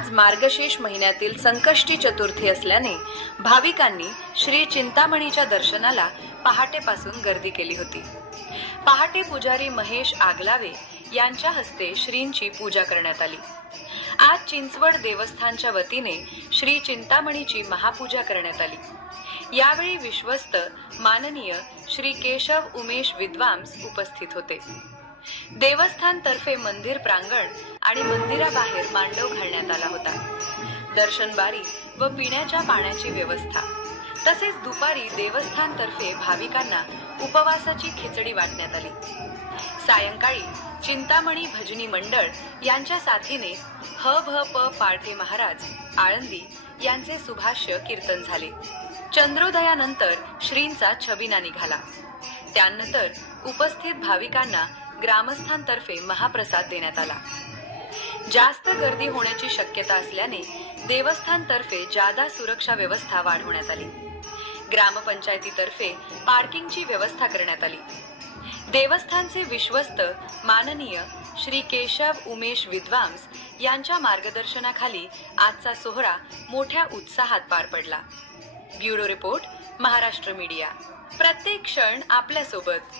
आज मार्गशीर्ष महिन्यातील संकष्टी चतुर्थी असल्याने भाविकांनी श्री चिंतामणीच्या दर्शनाला पहाटेपासून गर्दी केली होती। पहाटे पुजारी महेश आगलावे यांच्या हस्ते श्रींची पूजा करण्यात आली। आज चिंचवड देवस्थानच्या वतीने श्री चिंतामणीची महापूजा करण्यात आली। यावेळी विश्वस्त माननीय श्री केशव उमेश विद्वांस उपस्थित होते। देवस्थान तर्फे मंदिर प्रांगण आणि मंदिराबाहेर मांडव घालण्यात आला होता। दर्शनबारी व पिण्याच्या पाण्याची व्यवस्था तसेच दुपारी देवस्थान तर्फे भाविकांना उपवासाची खिचडी वाटण्यात आली। सायंकाळी चिंतामणी भजनी मंडळ यांच्या साथीने ह भ प पाळथे महाराज आळंदी यांचे सुभाष्य कीर्तन झाले। चंद्रोदयानंतर श्रींचा छबिना निघाला। त्यानंतर उपस्थित भाविकांना ग्रामस्थांतर्फे महाप्रसाद देण्यात आला। जास्त गर्दी होण्याची शक्यता असल्याने देवस्थानतर्फे जादा सुरक्षा व्यवस्था वाढवण्यात आली। ग्रामपंचायतीतर्फे पार्किंगची व्यवस्था करण्यात आली। देवस्थानचे विश्वस्त माननीय श्री केशव उमेश विद्वांस यांच्या मार्गदर्शनाखाली आजचा सोहळा मोठ्या उत्साहात पार पडला। Bureau report, Maharashtra media. प्रत्येक क्षण आपल्या सोबत।